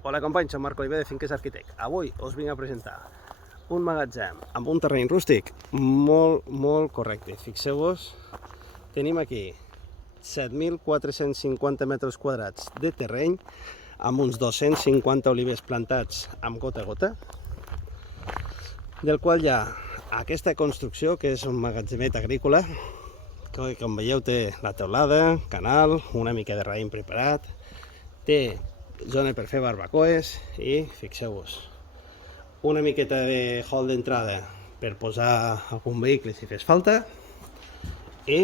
Hola companys, soc Marc Oliver de Finques Arquitect. Avui us vinc a presentar un magatzem amb un terreny rústic molt correcte. Fixeu-vos, tenim aquí 7.450 metres quadrats de terreny amb uns 250 olivers plantats amb gota a gota, del qual hi ha aquesta construcció que és un magatzemet agrícola que, com veieu, té la teulada, canal, una mica de raïm preparat, té zona per fer barbacoes i fixeu-vos, una miqueta de hall d'entrada per posar algun vehicle si fes falta i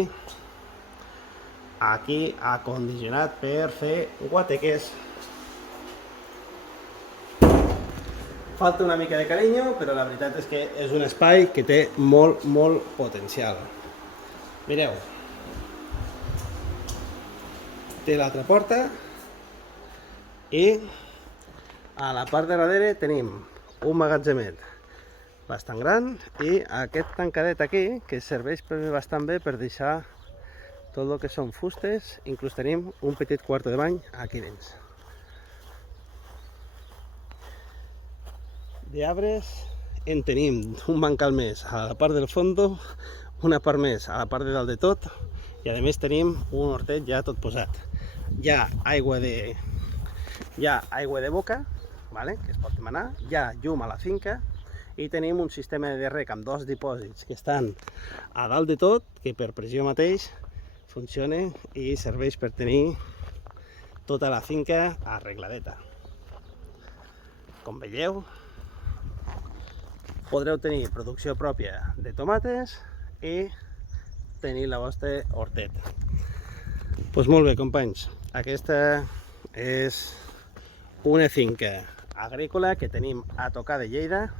aquí acondicionat per fer guateques. Falta una mica de carinyo, però la veritat és que és un espai que té molt potencial. Mireu, té l'altra porta i a la part de darrere tenim un magatzemet bastant gran i aquest tancadet aquí que serveix bastant bé per deixar tot el que són fustes. Inclús tenim un petit quarto de bany aquí dins. D'arbres en tenim un bancal més a la part del fondo, una part més a la part de dalt de tot i a més tenim un hortet ja tot posat. Hi ha aigua de boca, vale, que es pot demanar, hi ha llum a la finca i tenim un sistema de rec amb dos dipòsits que estan a dalt de tot, que per pressió mateix funciona i serveix per tenir tota la finca arregladeta. Com veieu, podreu tenir producció pròpia de tomates i tenir la vostra hortet. Doncs molt bé, companys, aquesta és una finca agrícola que tenim a tocar de Lleida,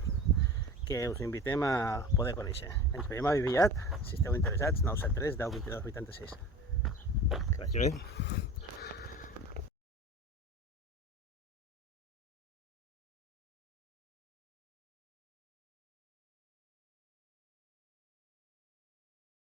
que us invitem a poder conèixer. Ens veiem aviat, si esteu interessats, 973 10 22 86. Que vagi bé.